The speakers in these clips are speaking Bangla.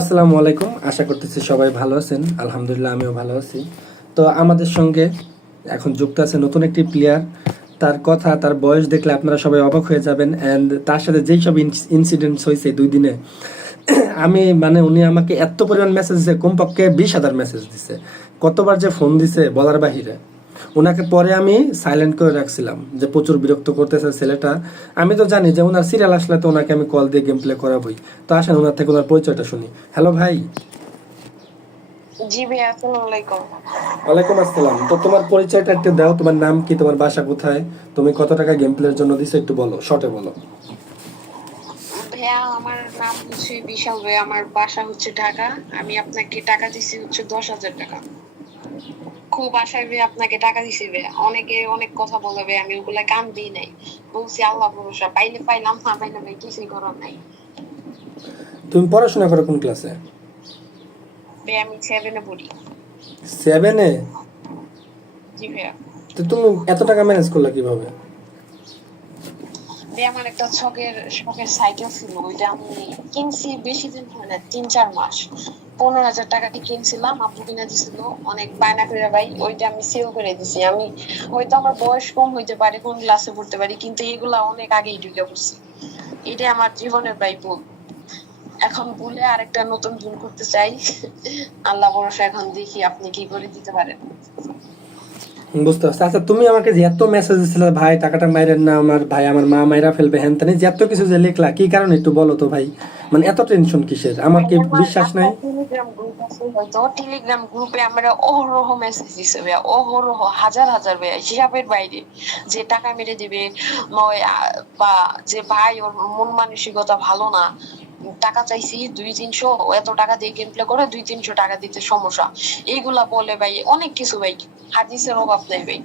আসসালামু আলাইকুম। আশা করতেছি সবাই ভালো আছেন। আলহামদুলিল্লাহ আমিও ভালো আছি। তো আমাদের সঙ্গে এখন যুক্ত আছে নতুন একটি প্লেয়ার। তার কথা, তার বয়স দেখলে আপনারা সবাই অবাক হয়ে যাবেন। অ্যান্ড তার সাথে যেই সব ইনসিডেন্টস হয়েছে 2 দিনে, আমি মানে উনি আমাকে এত পরিমাণ মেসেজ দিছে, কমপক্ষে 20,000 মেসেজ দিছে। কতবার যে ফোন দিছে বলার বাহিরে। ওনাকে পরে আমি সাইলেন্ট করে রাখছিলাম যে প্রচুর বিরক্ত করতেছে ছেলেটা। আমি তো জানি যে ওনার সিরিয়াল আসলে তো ওনাকে আমি কল দিয়ে গেম প্লে করাবই। তো আসেন ওনার থেকে ওনার পরিচয়টা শুনি। হ্যালো ভাই। জি ভাইয়া, আসসালামু আলাইকুম। ওয়ালাইকুম আসসালাম। তো তোমার পরিচয়টা একটু দাও, তোমার নাম কি, তোমার বাসা কোথায়, তুমি কত টাকা গেম প্লের জন্য দিছো একটু বলো, শর্টে বলো। ভাইয়া, আমার নাম হচ্ছে বিশাল ভাইয়া, আমার বাসা হচ্ছে ঢাকা। আমি আপনাকে টাকা দিছি হচ্ছে 10,000 টাকা। খুব আশায় ভাইয়া আপনাকে টাকা দিছি ভাইয়া। অনেকে অনেক কথা বলে ভাইয়া, আমি ওগুলা কান দিই নাই। বলছি আল্লাহ ভরসা, পাইলে পাইলাম, না পাইলে ভাই কিছুই করার নাই। তুমি পড়াশোনা করো কোন ক্লাসে? ভাইয়া আমি 7-এ পড়ি। 7-এ? জি ভাইয়া। তো তুমি এত টাকা ম্যানেজ করলা কিভাবে? ভাইয়া আমার একটা শখের সাইকেল ছিল, ওইটা আমি কিনছি বেশি দিন হয় না, 3-4 মাস। 15,000 টাকা দিয়ে কিনছিলাম, আব্বু কিনা দিছিল। অনেক বায়না করে ভাই, ওইটা আমি সেল করে দিছি। আমি হয়তো আমার বয়স কম হইতে পারে, কোন ক্লাসে পড়তে পারি, কিন্তু এগুলা অনেক আগেই ঢুকে পড়ছি। এটাই আমার জীবনের ভাই ভুল। এখন ভুলে আরেকটা নতুন ভুল করতে চাই। আল্লাহ ভরসা, এখন দেখি আপনি কি করে দিতে পারেন। বুঝতে পারছি। আচ্ছা, তুমি আমাকে যে এত মেসেজ দিছিলে, ভাই টাকাটা মাইরেন না, আমার ভাই আমার মা মাইরা ফেলবে, হ্যান তেন যে এত কিছু যে লিখলা, কি কারণে একটু বলো তো ভাই। মানে এত টেনশন কিসের, আমার ভাই কি আমার বিশ্বাস একটা নাই? টেলিগ্রাম গ্রুপ আছে, হয়তো টেলিগ্রাম গ্রুপে আমরা অহরহ মেসেজ দিছে ভাইয়া, অহরহ হাজার হাজার ভাইয়া, হিসাবের বাইরে। যে টাকা মেরে দিবে, বা যে ভাই ওর মন মানসিকতা ভালো না, টাকা চাইছি 200-300, এত টাকা দিয়ে গেম প্লে করে 200-300 টাকা দিতে সমস্যা, এইগুলা বলে ভাই। অনেক কিছু ভাই, হাদিসের অভাব নাই ভাই।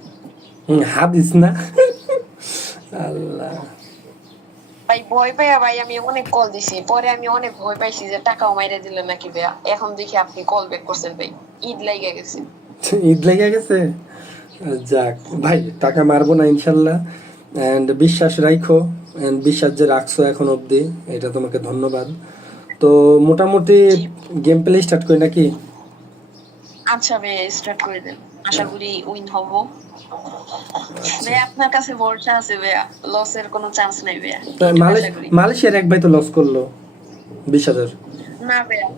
হাদিস না? আল্লাহ। ভাই ভয় পাইয়া ভাই আমি অনেক কল দিছি, পরে আমি অনেক ভয় পাইছি যে টাকাও মাইরা দিলে নাকি ভাইয়া। এখন দেখি আপনি কল ব্যাক করছেন ভাই, ঈদ লাইগা গেছে। ঈদ লেগে গেছে। যাক ভাই, টাকা মারবো না ইনশাল্লাহ। অ্যান্ড বিশ্বাস রাখো, অ্যান্ড বিশ্বাস যে রাখছো এখন অবধি, এটা তোমাকে ধন্যবাদ। তো মোটামুটি জি, গেম প্লে স্টার্ট করি নাকি? আচ্ছা ভাইয়া, স্টার্ট করে দেন। আশা করি উইন হব। আচ্ছা। ভাইয়া আপনার কাছে ভরসা আছে ভাইয়া, লসের কোনো চান্স নাই ভাইয়া, তা এইটুকু আশা করি। মালয়েশিয়ার এক ভাই তো লস করলো 20,000। না ভাইয়া,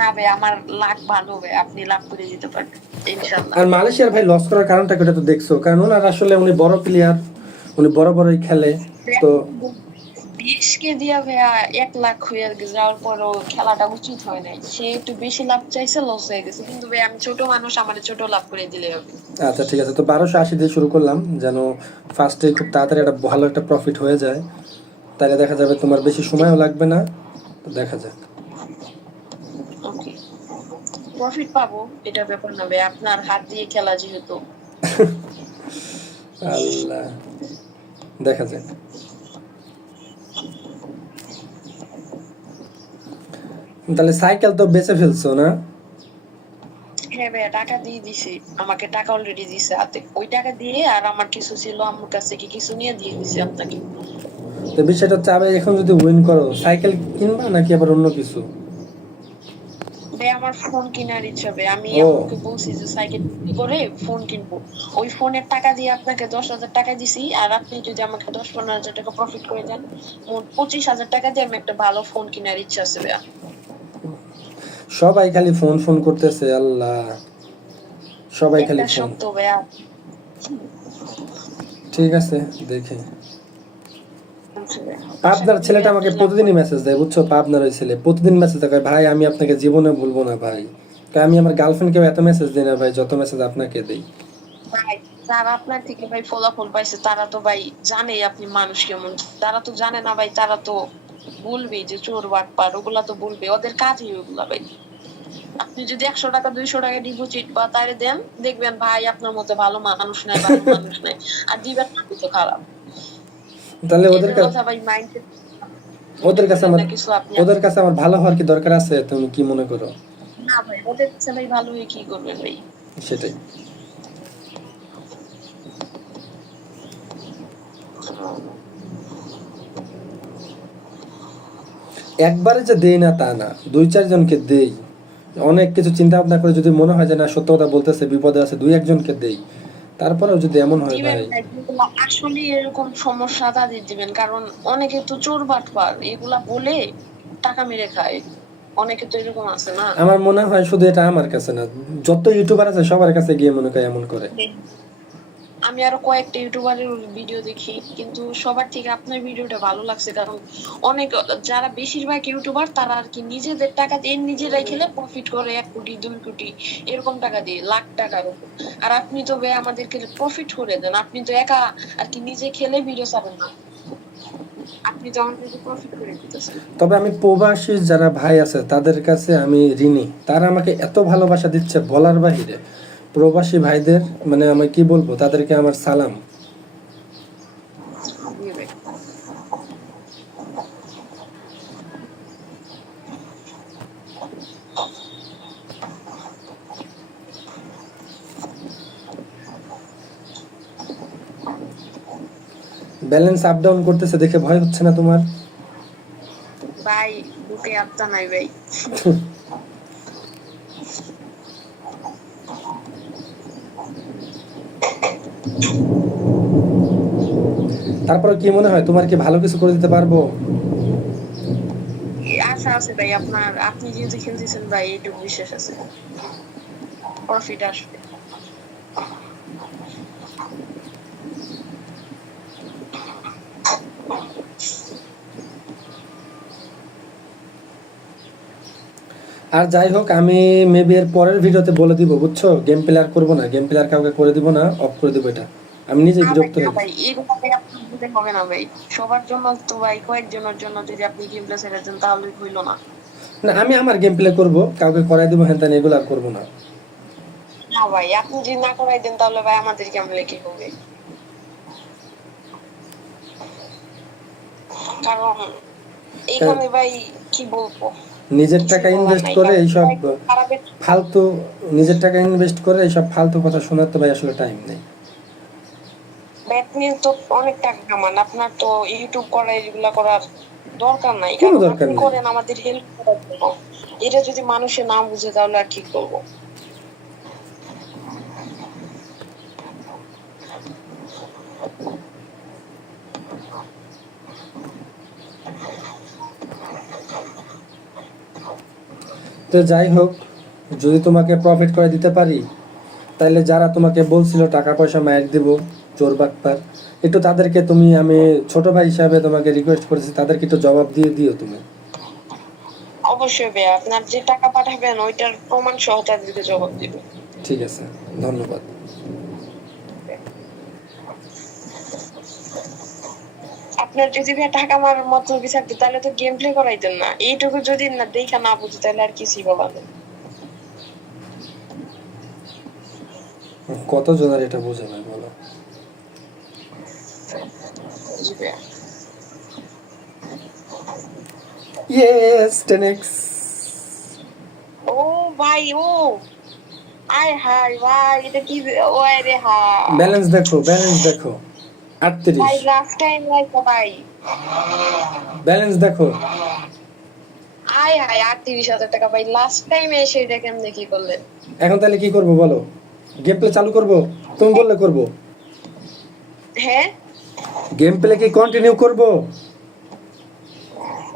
না ভাইয়া, আমার লাক ভালো ভাইয়া, আপনি লাভ করে দিতে পারবেন ইনশাল্লাহ। আর মালয়েশিয়ার ভাই লস করার কারণটা কি, ওটা তো দেখছো, কারণ ওনার আসলে উনি বড় প্লেয়ার, উনি বড় বড়ই খেলে। তো দেশকে দিয়া ভাইয়া 1 লাখ হয়ে যাওয়ার পরও খেলাটা উচিত হয় নাই। সে একটু বেশি লাভ চাইছে, লস হয়ে গেছে। কিন্তু ভাই আমি ছোট মানুষ, আমার ছোট লাভ করে দিলে হবে। আচ্ছা ঠিক আছে, তো 1280 দিয়ে শুরু করলাম, যেন ফার্স্টে খুব তাড়াতাড়ি একটা ভালো একটা প্রফিট হয়ে যায়। তাহলে দেখা যাবে তোমার বেশি সময়ও লাগবে না। তো দেখা যাক। ওকে, প্রফিট পাবো, এটা ব্যাপার না ভাই, আপনার হাত দিয়ে খেলা যেহেতু। আল্লাহ, দেখা যাক। তাহলে সাইকেল তো বেচে ফেলছো না? হ্যাঁ ভাইয়া, টাকা দিয়ে দিছি। আমাকে টাকা অলরেডি দিছে হাতে, ওই টাকা দিয়ে আর আমার কিছু ছিল আম্মুর কাছে, কি কিছু নিয়ে দিয়ে দিছি আপনাকে। তো বিষয়টা হচ্ছে, আবার এখন যদি উইন করো সাইকেল কিনবা নাকি আবার অন্য কিছু? ভাই আমার ফোন কেনার ইচ্ছা ভাই, আমি ও আম্মুকে বলছি যে সাইকেল বিক্রি করে ফোন কিনবো। ওই ফোনের টাকা দিয়ে আপনাকে 10,000 টাকা দিছি, আর আপনি যদি আমাকে 10-15 হাজার টাকা প্রফিট করে দেন, মোট 25,000 টাকা দিয়ে আমি একটা ভালো ফোন কেনার ইচ্ছা আছে ভাইয়া। সবাই খালি ফোন ফোন করতেছে, আল্লাহ, সবাই খালি একটা ফোন। শর্ত ভাইয়া। ঠিক আছে, দেখি। আচ্ছা ভাইয়া, আশা পাবনার করি ছেলেটা ভাইয়া আপনি আমাকে লাভ প্রতিদিনই করবেন। মেসেজ দেয়, বুঝছো, পাবনার ওই ছেলে প্রতিদিন মেসেজ দেয়, ভাই আমি আপনাকে জীবনে ভুলবো না ভাই। আমি আমার গার্লফ্রেন্ডকেও এত মেসেজ দিই না ভাই, যত মেসেজ আপনাকে দেই। ভাই যারা আপনার থেকে ভাই ফলাফল পাইছে, তারা তো ভাই জানে আপনি মানুষ কেমন। তারা তো জানে না ভাই, তারা তো বলবে যে চোর বাটপার, ওগুলা তো বলবে, ওদের কাজই ওগুলা ভাই। আপনি যদি 100 টাকা 200 টাকা ডিপোজিট বা তারে দেন, দেখবেন ভাই আপনার মতো ভালো মানুষ নাই, ভালো মানুষ নাই। আর দিবেন না, তো খারাপ। তাহলে এদের কথা ভাই মাইন্ডে মনে ওদের কাছে করেন আমার না কিছু আপনি। ওদের কাছে আমার ভালো হওয়ার কি দরকার আছে, তুমি কি মনে করো? না ভাই, ওদের কাছে ভাই ভালো হয়ে কি করবেন ভাই। সেটাই। একবারে যে দেই না তা না, 2-4 জনকে দেই। অনেক কিছু চিন্তা ভাবনা করে যদি মনে হয় যে না সত্য কথা বলতেছে, বিপদে আছে, 2-1 জনকে দেই। তারপরেও যদি এমন হয় দিবেন ভাই, ভাই, যেগুলো আসলে এরকম সমস্যা তাদের দিবেন, কারণ অনেকে তো চোর বাটপার এগুলা বলে টাকা মেরে খায়। অনেকে তো এরকম আছে না। আমার মনে হয় শুধু এটা আমার কাছে না, যত ইউটিউবার আছে সবার কাছে গিয়ে মনে করে এমন করে। আমি আরো কয়েকটা ইউটিউবারের ভিডিও দেখি, কিন্তু সবার থেকে আপনার ভিডিওটা ভালো লাগছে, কারণ অনেক যারা বেশিরভাগ ইউটিউবার তারা আর কি নিজেদের টাকা দিয়ে নিজেরাই খেলে প্রফিট করে 1 কোটি 2 কোটি এরকম টাকা দিয়ে, লাখ টাকার উপর। আর আপনি তো ভাই আমাদেরকে প্রফিট করে দেন, আপনি তো একা আর কি নিজে খেলে ভিডিও ছাড়েন না, আপনি তো আমাদেরকে প্রফিট করে দিতেছেন। তবে আমি প্রবাসী যারা ভাই আছে তাদের কাছে আমি ঋণী, তারা আমাকে এত ভালোবাসা দিচ্ছে বলার বাহিরে। প্রবাসী ভাইদের মানে আমি কি বলবো, তাদেরকে আমার সালাম। জি ভাই। ব্যালেন্স আপ ডাউন করতেছে দেখে ভয় হচ্ছে না তোমার? ভাই বুকে আত্মা নাই ভাই। তারপরে কি মনে হয়, তোমার কি ভালো কিছু করে দিতে পারবো? আশা আছে ভাই, আপনি যেহেতু খেলতেছেন ভাই, এইটুকু বিশ্বাস আছে প্রফিট আসবে। আর যাই হোক, আমি মেবি এর পরের ভিডিওতে বলে দিব, বুঝছো? গেম প্লে আর করবো না, গেম প্লে আর কাউকে করে দিব না, অফ করে দিব এটা। আমি নিজে না ভাই, বিরক্ত না হয়ে ভাই, গেছি। এইভাবে আপনার দিলে হবে না ভাই। সবার জন্য তো ভাই, কয়েকজনের জন্য যদি আপনি গেমটা ছেড়ে দেন তাহলে হইলো না। না, আমি আমার গেম প্লে করবো, কাউকে করাই দিব হ্যান ত্যান, এগুলো আর করবো না। না ভাই, আপনি যদি না করাই দেন তাহলে ভাই আমাদের কেমনে কি হবে? কারণ এইখানে ভাই কি বলবো, নিজের কিছু টাকা বলার ইনভেস্ট নাই, করে কারণ এইসব খারাপের ফালতু, নিজের টাকা ইনভেস্ট করে এইসব ফালতু কথা শোনার তো ভাই আসলে টাইম নেই। ব্যাট নিয়ে তো অনেক টাকা কামান, আপনার তো ইউটিউব করা এগুলা করার দরকার নাই, কোনো কারণ দরকার আপনি নেই। করেন আমাদের হেল্প করার জন্য। এটা যদি মানুষে না বুঝে তাহলে আর কি করবো? তো যাই হোক, যদি তোমাকে প্রফিট করে দিতে পারি, তাহলে যারা তোমাকে বলছিল টাকা পয়সা মায়ের দিব, চোর বাটপার, একটু তাদেরকে তুমি, আমি ছোট ভাই হিসাবে তোমাকে রিকোয়েস্ট করেছি, তাদেরকে একটু জবাব দিয়ে দিও তুমি। অবশ্যই ভাই, আপনার যে টাকা পাঠাবেন ওইটার প্রমাণ সহ তাদেরকে জবাব দিবে। ঠিক আছে, ধন্যবাদ। আপনার যদি ভাই টাকা মারার মতো থাকতো তাহলে তো গেম প্লে করাইতেন না, এইটুকু যদি না দেখা না বুঝি তাহলে আর কিছুই বলার নেই। কত জনের এটা বোঝে না বলো? জি ভাইয়া। Yes, 10x। ও ভাই, ও আয় হায় ভাই, এটা কি? ও আরে হা ব্যালেন্স দেখো, ব্যালেন্স দেখো, 38। ভাই, লাস্ট টাইম ভাই, ব্যালেন্স দেখো। আয় হায় 38,000 টাকা ভাই, লাস্ট টাইমে এসে এটা কেমনে কি করলেন? এখন তাহলে কি করবো বলো? গেম প্লে চালু করবো? তুমি বললে করবো। হ্যাঁ গেম প্লে কি কন্টিনিউ করবো?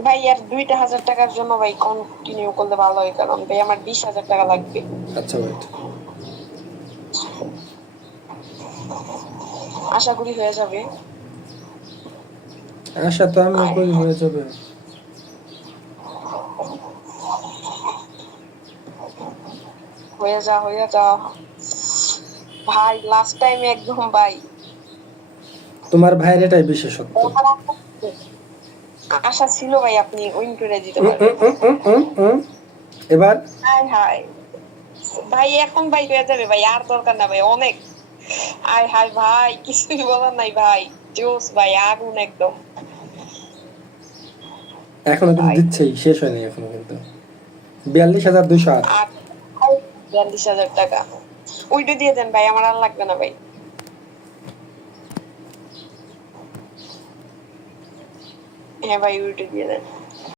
ভাই, আর 2,000 টাকার জন্য ভাই কন্টিনিউ করলে ভালো হয়, কারণ ভাই আমার 20,000 টাকা লাগবে। আচ্ছা ওয়েট। আশা করি হয়ে যাবে। আশা তো আমি করি হয়ে যাবে। হয়ে যা ভাই, লাস্ট টাইম একদম ভাই। তোমার ভাইয়ের এটাই বিশেষত্ব। আমার আশা ছিল ভাই আপনি উইন করে দিতে উম, পারবেন। উম, উম, উম, উম, উম। এবার হায় হায় ভাই, এখন ভাই হয়ে যাবে ভাই, আর দরকার না ভাই, অনেক। আয় হায় ভাই, কিছুই বলার নাই ভাই, জোস ভাই, আগুন একদম। এখনো কিন্তু ভাই দিচ্ছেই, শেষ হয়নি এখনো কিন্তু। 42,208। আর 42,000 টাকা ওইটা দিয়ে দেন ভাই, আমার আর লাগবে না ভাই। হ্যাঁ ভাই, ওইটা দিয়ে দেন।